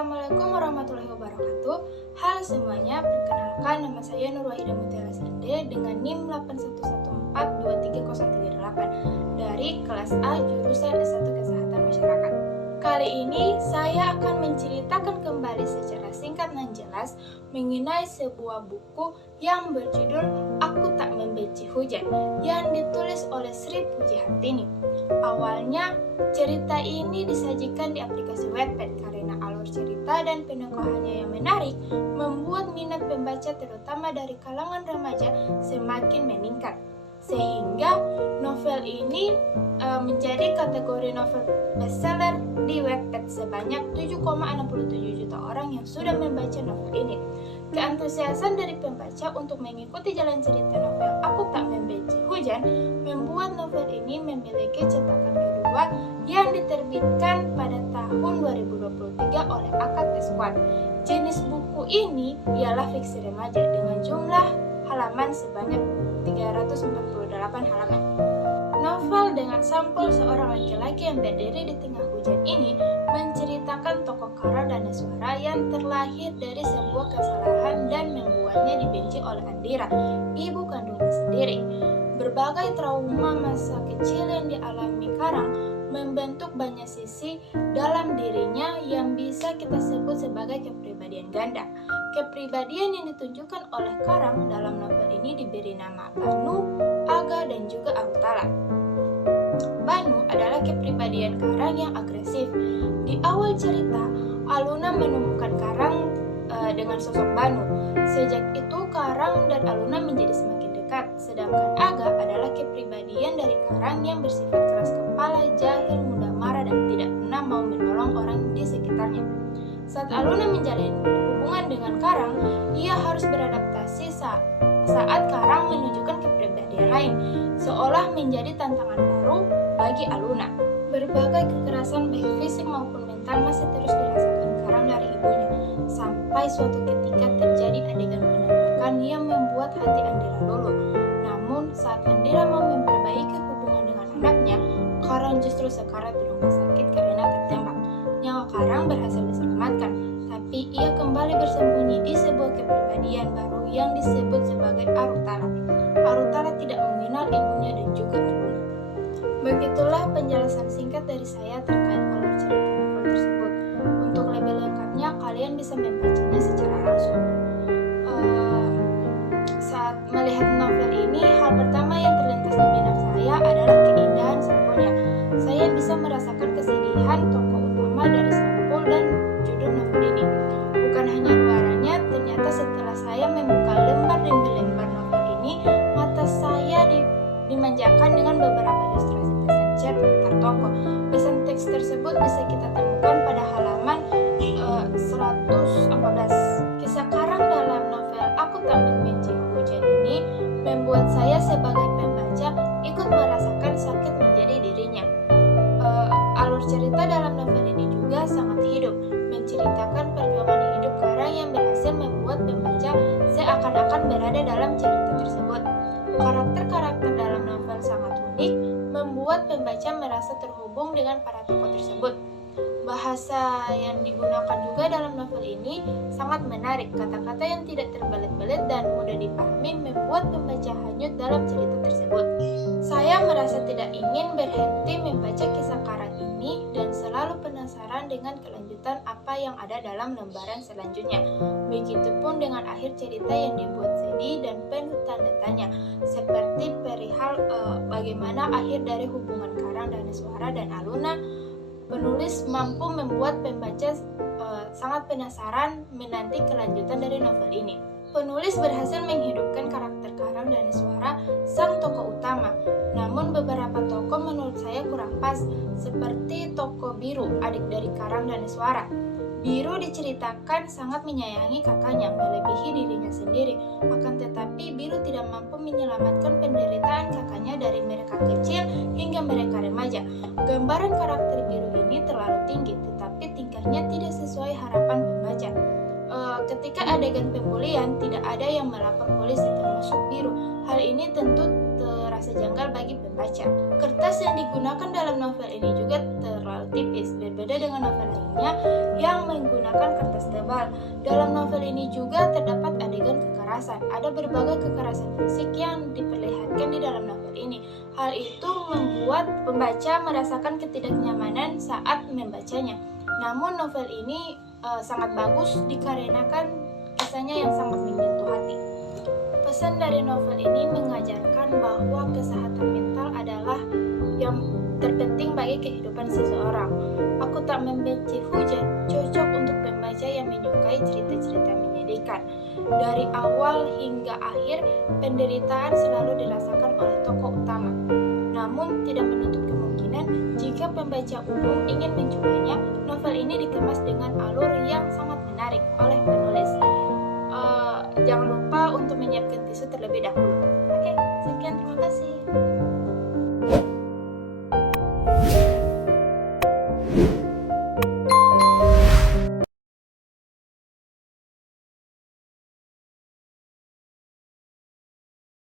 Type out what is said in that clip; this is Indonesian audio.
Assalamualaikum warahmatullahi wabarakatuh. Halo semuanya, perkenalkan nama saya Nur Wahida Mutiara Sinde dengan NIM 811423038 dari kelas A jurusan S1 Kesehatan Masyarakat. Kali ini saya akan menceritakan kembali secara singkat dan jelas mengenai sebuah buku yang berjudul Aku Tak Membenci Hujan yang ditulis oleh Sri Pujihartini. Awalnya, cerita ini disajikan di aplikasi Wattpad karena alur cerita dan penokohannya yang menarik membuat minat pembaca terutama dari kalangan remaja semakin meningkat. Sehingga novel ini menjadi kategori novel bestseller di Wattpad sebanyak 7,67 juta orang yang sudah membaca novel ini. Keantusiasan dari pembaca untuk mengikuti jalan cerita novel Aku Tak Membenci Hujan membuat novel ini memiliki cetakan kedua yang diterbitkan pada tahun 2023 oleh Akad Squad. Jenis buku ini ialah fiksi remaja dengan jumlah halaman sebanyak 348 halaman. Novel dengan sampul seorang laki-laki yang berdiri di tengah hujan ini menceritakan tokoh Kara Danaswara yang terlahir dari sebuah kesalahan dan membuatnya dibenci oleh Andira, ibu kandungnya sendiri. Berbagai trauma masa kecil yang dialami Karang membentuk banyak sisi dalam dirinya yang bisa kita sebut sebagai kepribadian ganda. Kepribadian yang ditunjukkan oleh Karang dalam novel ini diberi nama Banu, Aga, dan juga Arutala. Banu adalah kepribadian Karang yang agresif. Di awal cerita, Aluna menemukan Karang dengan sosok Banu. Sejak itu, Karang dan Aluna menjadi semakin dekat. Sedangkan Aga adalah kepribadian dari Karang yang bersifat keras kepala, jahil, mudah marah, dan tidak pernah mau menolong orang di sekitarnya. Saat Aluna menjalin hubungan dengan Karang, ia harus beradaptasi saat Karang menunjukkan kepribadian lain, seolah menjadi tantangan baru bagi Aluna. Berbagai kekerasan baik fisik maupun mental masih terus dirasakan Karang dari ibunya, sampai suatu ketika terjadi adegan penembakan yang membuat hati Andira luluh. Namun saat Andira mau memperbaiki hubungan dengan anaknya, Karang justru sekarat di rumah sakit karena tertembak. Nyawa Karang berhasil diselamatkan, tapi ia kembali bersembunyi di sebuah kepribadian baru yang disebut sebagai Arutala. Arutala tidak mengenal ibunya dan juga Aluna. Begitulah penjelasan singkat dari saya terkait alur cerita novel tersebut. Untuk lebih lengkapnya, kalian bisa membacanya secara langsung. Saat melihat novel ini, hal pertama yang terlintas di benak saya adalah keindahan sampulnya. Saya bisa merasakan kesedihan tokoh utama dari sampul dan judul novel ini. Bukan hanya luarannya, ternyata setelah saya membuka lembar demi lembar novel ini, mata saya dimanjakan dengan beberapa ilustrasi pesan chat antar tokoh. Pesan teks tersebut bisa kita temukan pada halaman 114. Kisah Karang dalam novel Aku Tak Membenci Hujan ini membuat saya sebagai pembaca ikut merasakan sakit menjadi dirinya. Alur cerita dalam novel ini juga sangat hidup, menceritakan perjuangan hidup Karang yang berhasil membuat pembaca seakan-akan berada dalam cerita tersebut. Karakter-karakter dalam novel sangat unik, membuat pembaca merasa terhubung dengan para tokoh tersebut. Bahasa yang digunakan juga dalam novel ini sangat menarik. Kata-kata yang tidak terbelit-belit dan mudah dipahami membuat pembaca hanyut dalam cerita tersebut. Saya merasa tidak ingin berhenti membaca kisah Karang ini dan selalu penasaran dengan kelanjutan apa yang ada dalam lembaran selanjutnya. Begitupun dengan akhir cerita yang dibuat sedih dan penuh tanda tanya, seperti perihal bagaimana akhir dari hubungan Karang Danaswara dan Aluna. Penulis mampu membuat pembaca sangat penasaran menanti kelanjutan dari novel ini. Penulis berhasil menghidupkan karakter Karang Danaswara, sang tokoh utama. Namun beberapa tokoh menurut saya kurang pas, seperti tokoh Biru, adik dari Karang Danaswara. Biru diceritakan sangat menyayangi kakaknya, melebihi dirinya sendiri. Akan tetapi Biru tidak mampu menyelamatkan penderitaan kakaknya dari mereka kecil hingga mereka remaja. Gambaran karakter Biru ini terlalu tinggi, tetapi tingkahnya tidak sesuai harapan pembaca. Ketika adegan pembulian, tidak ada yang melapor polisi termasuk Biru. Hal ini tentu terasa terasa janggal bagi pembaca. Kertas yang digunakan dalam novel ini juga terlalu tipis, berbeda dengan novel lainnya yang menggunakan kertas tebal. Dalam novel ini juga terdapat adegan kekerasan. Ada berbagai kekerasan fisik yang diperlihatkan di dalam novel ini. Hal itu membuat pembaca merasakan ketidaknyamanan saat membacanya. Namun novel ini sangat bagus dikarenakan kisahnya yang sangat menyentuh hati. Pesan dari novel ini mengajarkan bahwa kesehatan mental adalah yang terpenting bagi kehidupan seseorang. Aku tak membenci hujan, cocok untuk pembaca yang menyukai cerita-cerita menyedihkan. Dari awal hingga akhir, penderitaan selalu dirasakan oleh tokoh utama. Namun, tidak menutup kemungkinan jika pembaca umum ingin mencobanya, novel ini dikemas dengan alur yang sangat menarik oleh penulis. Jangan lupa untuk menyiapkan tisu terlebih dahulu.